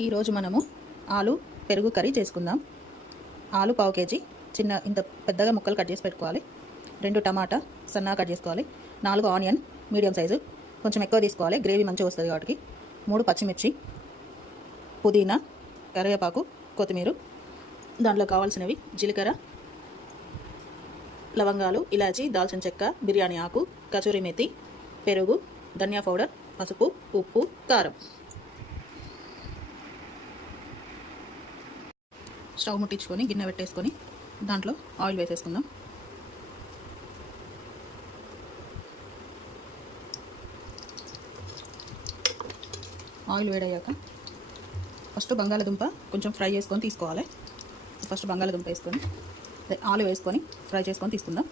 ఈరోజు మనము ఆలు పెరుగు కర్రీ చేసుకుందాం. ఆలు పావు కేజీ చిన్న ఇంత పెద్దగా ముక్కలు కట్ చేసి పెట్టుకోవాలి. 2 టమాటా సన్నగా కట్ చేసుకోవాలి. 4 ఆనియన్ మీడియం సైజు కొంచెం ఎక్కువ తీసుకోవాలి, గ్రేవీ మంచిగా వస్తుంది కాబట్టి. 3 పచ్చిమిర్చి, పుదీనా, కరివేపాకు, కొత్తిమీర. దాంట్లో కావాల్సినవి జీలకర్ర, లవంగాలు, ఇలాచి, దాల్చిన చెక్క, బిర్యానీ ఆకు, కసూరి మెతి, పెరుగు, ధనియా పౌడర్, పసుపు, ఉప్పు, కారం. స్టవ్ ముట్టించుకొని గిన్నె పెట్టేసుకొని దాంట్లో ఆయిల్ వేసేసుకుందాం. ఆయిల్ వేడయ్యాక ఫస్ట్ బంగాళదుంప కొంచెం ఫ్రై చేసుకొని తీసుకోవాలి. ఫస్ట్ బంగాళదుంప వేసుకొని ఆలు వేసుకొని ఫ్రై చేసుకొని తీసుకుందాం.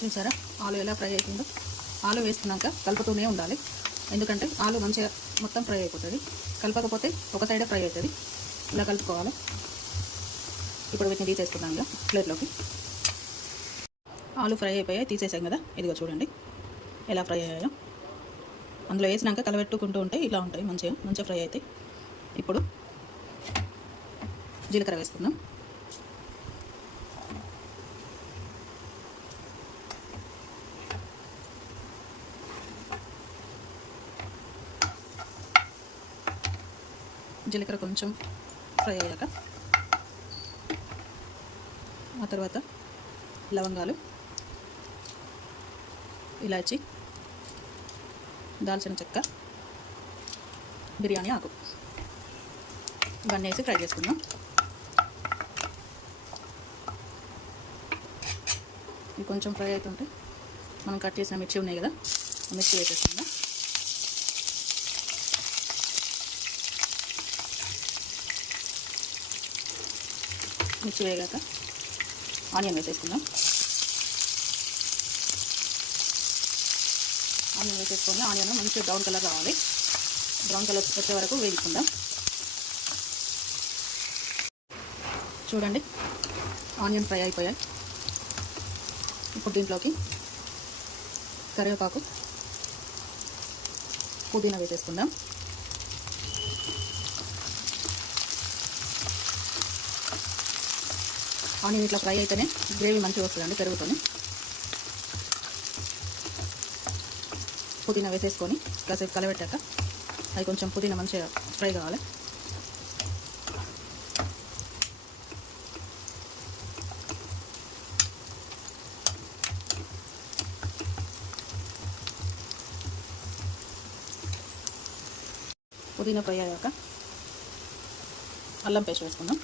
చూసారా ఆలు ఎలా ఫ్రై అవుతుందో? ఆలు వేసుకున్నాక కలుపుతూనే ఉండాలి, ఎందుకంటే ఆలు మంచిగా మొత్తం ఫ్రై అయిపోతుంది. కలపకపోతే ఒక సైడే ఫ్రై అవుతుంది. ఇలా కలుపుకోవాలి. ఇప్పుడు వీటిని తీసేసుకున్నాం ఇలా ప్లేట్లోకి. ఆలు ఫ్రై అయిపోయాయి, తీసేసాం కదా. ఇదిగో చూడండి ఎలా ఫ్రై అయ్యాయో. అందులో వేసినాక కలబెట్టుకుంటూ ఉంటే ఇలా ఉంటాయి, మంచిగా ఫ్రై అవుతాయి. ఇప్పుడు జీలకర్ర వేసుకుందాం. జీలకర్ర కొంచెం ఫ్రై అయ్యాక ఆ తర్వాత లవంగాలు, ఇలాచి, దాల్చిన చెక్క, బిర్యానీ ఆకు ఇవన్నీ వేసి ఫ్రై చేసుకుందాం. ఇవి కొంచెం ఫ్రై అవుతుంటే మనం కట్ చేసిన మిర్చి ఉన్నాయి కదా, మిర్చి వేసేసుకుందాం. మిర్చి వేగాక ఆనియన్ వేసేసుకుందాం. ఆనియన్ వేసేసుకొని ఆనియన్ మంచిగా బ్రౌన్ కలర్ రావాలి. బ్రౌన్ కలర్ వచ్చే వరకు వేయించుకుందాం. చూడండి ఆనియన్ ఫ్రై అయిపోయాయి. ఇప్పుడు దీంట్లోకి కరివేపాకు, పుదీనా వేసేసుకుందాం. ఆనియన్ ఇట్లా ఫ్రై అయితేనే గ్రేవీ మంచిగా వస్తుందండి పెరుగుతోని. పుదీనా వేసేసుకొని కాసేపు కలబెట్టాక అది కొంచెం పుదీనా మంచిగా ఫ్రై కావాలి. పుదీనా ఫ్రై అయ్యాక అల్లం పేస్ట్ వేసుకుందాం.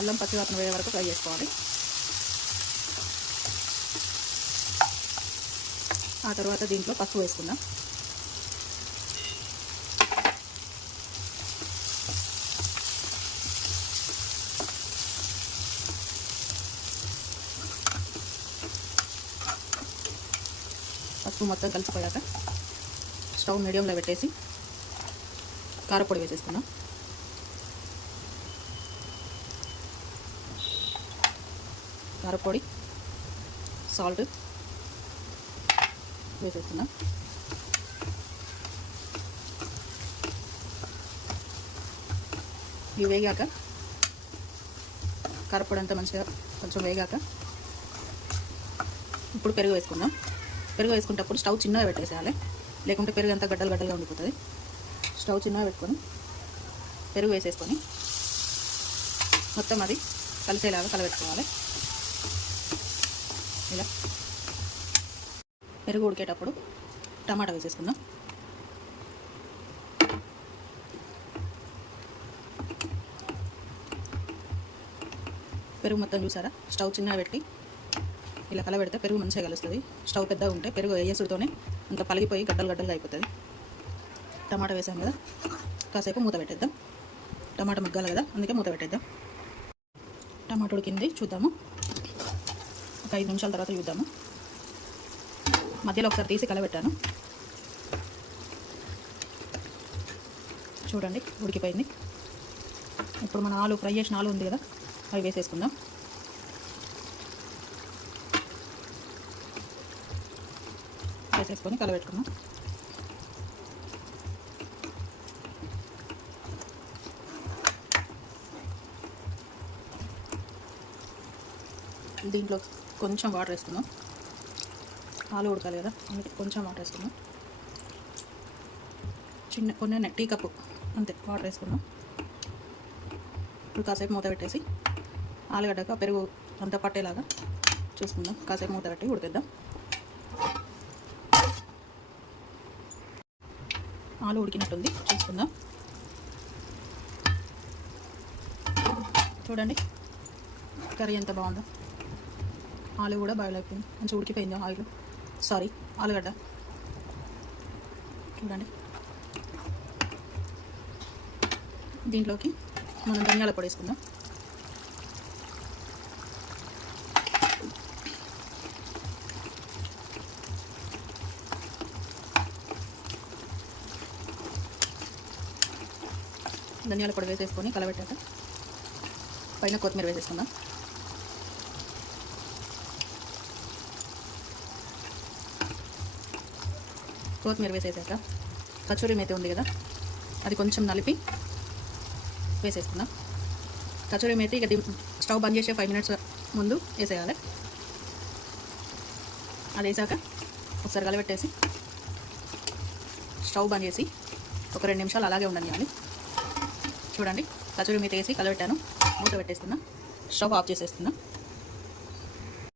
అల్లం పచ్చివాసన వేరే వరకు ఫ్రై చేసుకోవాలి. ఆ తర్వాత దీంట్లో పసుపు వేసుకుందాం. పసుపు మొత్తం కలిసిపోయాక స్టవ్ మీడియంలో పెట్టేసి కారపొడి వేసేసుకుందాం. కారపొడి, సాల్ట్ వేసేస్తున్నాం. ఇవి వేగాక కారపొడి అంతా మంచిగా కొంచెం వేగాక ఇప్పుడు పెరుగు వేసుకుందాం. పెరుగు వేసుకునేటప్పుడు స్టవ్ చిన్నగా పెట్టేసేయాలి, లేకుంటే పెరుగు అంతా గడ్డలుగా ఉండిపోతుంది. స్టవ్ చిన్నగా పెట్టుకొని పెరుగు వేసేసుకొని మొత్తం అది కలిసేలాగా కలబెట్టుకోవాలి. ఇలా పెరుగు ఉడికేటప్పుడు టమాటా వేసేసుకుందాం. పెరుగు మొత్తం చూసారా, స్టవ్ చిన్నగా పెట్టి ఇలా కలబెడితే పెరుగు మంచిగా కలుస్తుంది. స్టవ్ పెద్దగా ఉంటే పెరుగు వేసుడుతోనే అంత పలిగిపోయి గడ్డలుగా అయిపోతుంది. టమాటా వేసాం కదా, కాసేపు మూత పెట్టేద్దాం. టమాటా మగ్గాలి కదా, అందుకే మూత పెట్టేద్దాం. టమాటా ఉడికింది చూద్దాము. ఒక 5 నిమిషాల తర్వాత చూద్దాము. మధ్యలో ఒకసారి తీసి కలబెట్టాను. చూడండి ఉడికిపోయింది. ఇప్పుడు మన ఆలు ఫ్రై చేసిన ఆలు ఉంది కదా, అవి వేసేసుకుందాం. వేసేసుకొని కలబెట్టుకుందాం. దీంట్లో కొంచెం వాటర్ వేసుకుందాం. ఆలు ఉడకాలి కదా, అందుకే కొంచెం వాటర్ వేసుకుందాం. కొన్ని టీ కప్పు అంతే వాటర్ వేసుకుందాం. ఇప్పుడు కాసేపు మూత పెట్టేసి ఆలుగడ్డకు పెరుగు అంతా పట్టేలాగా చూసుకుందాం. కాసేపు మూత పెట్టి ఉడికిద్దాం. ఆలు ఉడికినట్టుంది, చూసుకుందాం. చూడండి కర్రీ ఎంత బాగుందో. ఆలు కూడా బాయిల్ అయిపోయింది, మంచిగా ఉడికిపోయింది. ఆలుగడ్డ చూడండి. దీంట్లోకి మనం ధనియాల పొడి వేసుకుందాం. ధనియాల పొడి వేసేసుకొని కలబెట్టాక పైన కొత్తిమీర వేసేసుకుందాం. కొత్తిమీర వేసేసాక కచూరి మేతి ఉంది కదా, అది కొంచెం నలిపి వేసేసుకుందాం. కచూరి మేతి ఇక స్టవ్ బంద్ చేసే 5 minutes ముందు వేసేయాలి. అది వేసాక ఒకసారి కలబెట్టేసి స్టవ్ బంద్ చేసి ఒక 2 నిమిషాలు అలాగే ఉండనివ్వాలి. చూడండి కచూరి మేతి వేసి కలబెట్టాను, మూత పెట్టేస్తున్నా. Stove off చేసేస్తున్నా.